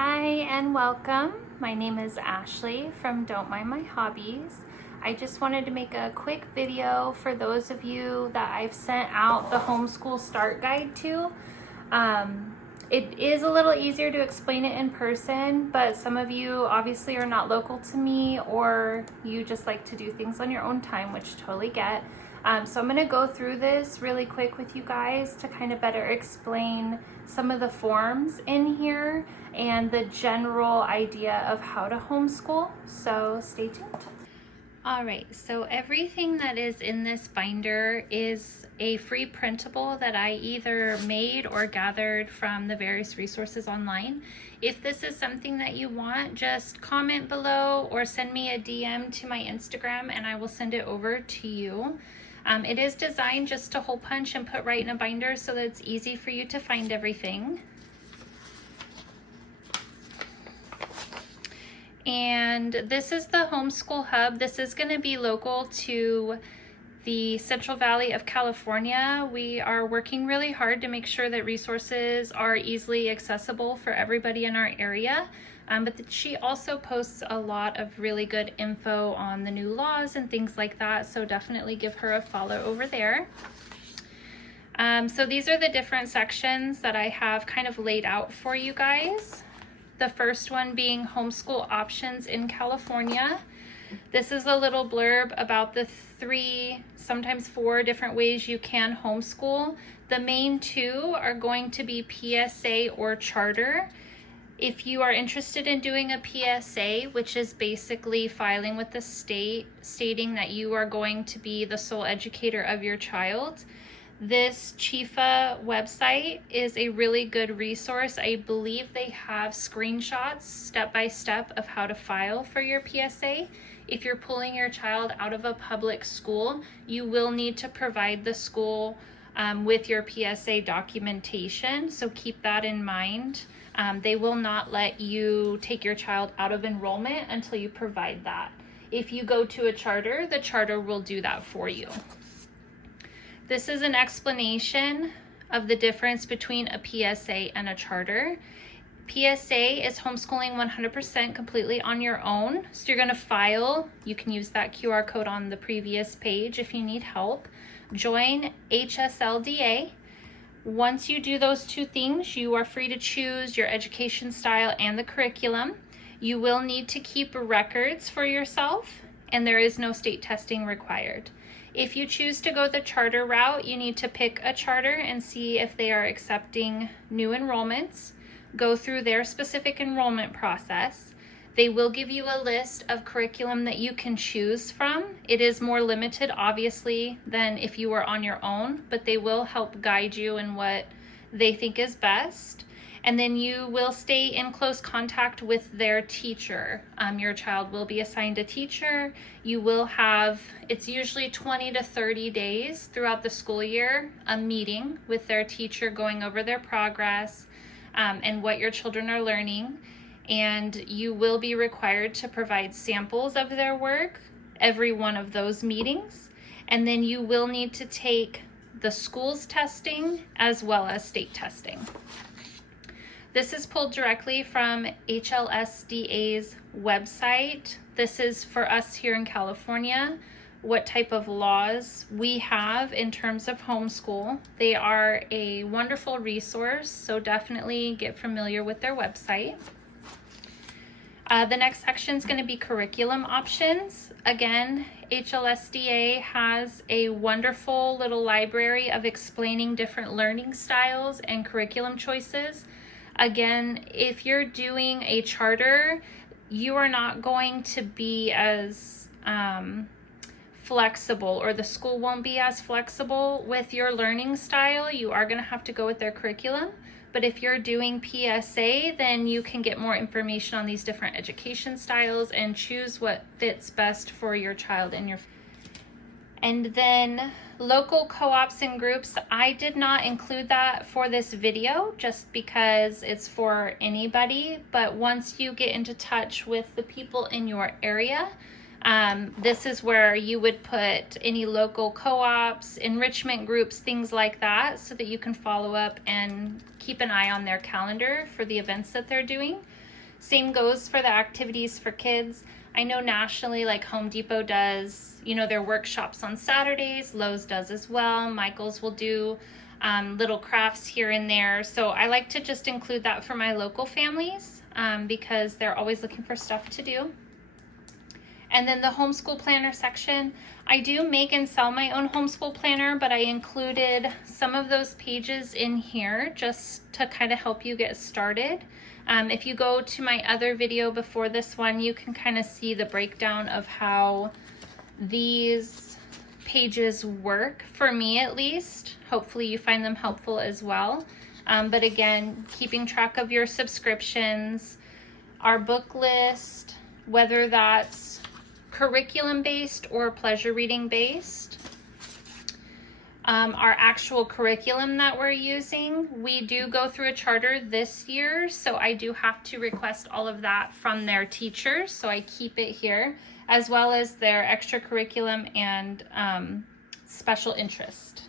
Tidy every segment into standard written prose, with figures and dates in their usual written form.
Hi and welcome. My name is Ashley from Don't.Mind.My.Hobbies. I just wanted to make a quick video for those of you that I've sent out the homeschool start guide to. It is a little easier to explain it in person, but some of you obviously are not local to me, or you just like to do things on your own time, which I totally get. So I'm going to go through this really quick with you guys to kind of better explain some of the forms in here and the general idea of how to homeschool. So stay tuned. All right, so everything that is in this binder is a free printable that I either made or gathered from the various resources online. If this is something that you want, just comment below or send me a DM to my Instagram and I will send it over to you. It is designed just to hole punch and put right in a binder so that it's easy for you to find everything. And this is the Homeschool Hub. This is going to be local to the Central Valley of California. We are working really hard to make sure that resources are easily accessible for everybody in our area. But she also posts a lot of really good info on the new laws and things like that, so definitely give her a follow over there. So these are the different sections that I have kind of laid out for you guys. The first one being homeschool options in California. This is a little blurb about the 3, sometimes 4 different ways you can homeschool. The main 2 are going to be PSA or charter. If you are interested in doing a PSA, which is basically filing with the state stating that you are going to be the sole educator of your child, this Chifa website is a really good resource. I believe they have screenshots step by step of how to file for your PSA. If you're pulling your child out of a public school, you will need to provide the school with your PSA documentation, so keep that in mind. They will not let you take your child out of enrollment until you provide that. If you go to a charter, the charter will do that for you. This is an explanation of the difference between a PSA and a charter. PSA is homeschooling 100% completely on your own. So you're going to file. You can use that QR code on the previous page if you need help. Join HSLDA. Once you do those 2 things, you are free to choose your education style and the curriculum. You will need to keep records for yourself, and there is no state testing required. If you choose to go the charter route, you need to pick a charter and see if they are accepting new enrollments. Go through their specific enrollment process. They will give you a list of curriculum that you can choose from. It is more limited, obviously, than if you were on your own, but they will help guide you in what they think is best. And then you will stay in close contact with their teacher. Your child will be assigned a teacher. You will have, it's usually 20 to 30 days throughout the school year, a meeting with their teacher going over their progress and what your children are learning. And you will be required to provide samples of their work every one of those meetings. And then you will need to take the school's testing as well as state testing. This is pulled directly from HLSDA's website. This is for us here in California, what type of laws we have in terms of homeschool. They are a wonderful resource, so definitely get familiar with their website. The next section is going to be curriculum options. Again, HLSDA has a wonderful little library of explaining different learning styles and curriculum choices. Again, if you're doing a charter, you are not going to be as flexible, or the school won't be as flexible with your learning style. You are going to have to go with their curriculum. But if you're doing PSA, then you can get more information on these different education styles and choose what fits best for your child and your. And then local co-ops and groups, I did not include that for this video just because it's for anybody. But once you get into touch with the people in your area, this is where you would put any local co-ops, enrichment groups, things like that, so that you can follow up and keep an eye on their calendar for the events that they're doing. Same goes for the activities for kids. I know nationally, like Home Depot does, their workshops on Saturdays. Lowe's does as well. Michael's will do little crafts here and there. So I like to just include that for my local families because they're always looking for stuff to do. And then the homeschool planner section, I do make and sell my own homeschool planner, but I included some of those pages in here just to kind of help you get started. If you go to my other video before this one, you can kind of see the breakdown of how these pages work, for me at least. Hopefully you find them helpful as well. But again, keeping track of your subscriptions, our book list, whether that's curriculum based or pleasure reading based, our actual curriculum that we're using. We do go through a charter this year, so I do have to request all of that from their teachers, so I keep it here, as well as their extra curriculum and special interest.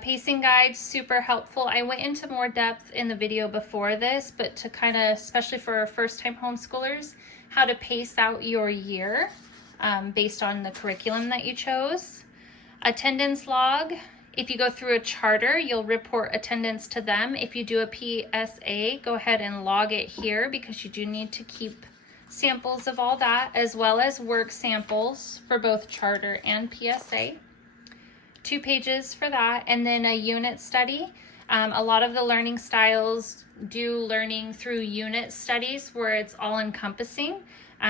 Pacing guide, super helpful. I went into more depth in the video before this, but to kind of, especially for first-time homeschoolers, how to pace out your year based on the curriculum that you chose. Attendance log. If you go through a charter, you'll report attendance to them. If you do a PSA, go ahead and log it here because you do need to keep samples of all that, as well as work samples for both charter and PSA. 2 pages for that, and then a unit study. A lot of the learning styles do learning through unit studies where it's all encompassing.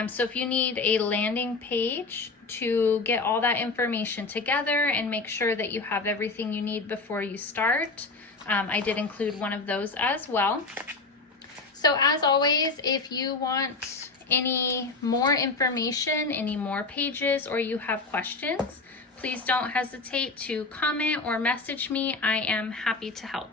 So if you need a landing page to get all that information together and make sure that you have everything you need before you start, I did include one of those as well. So as always, if you want any more information, any more pages, or you have questions, please don't hesitate to comment or message me. I am happy to help.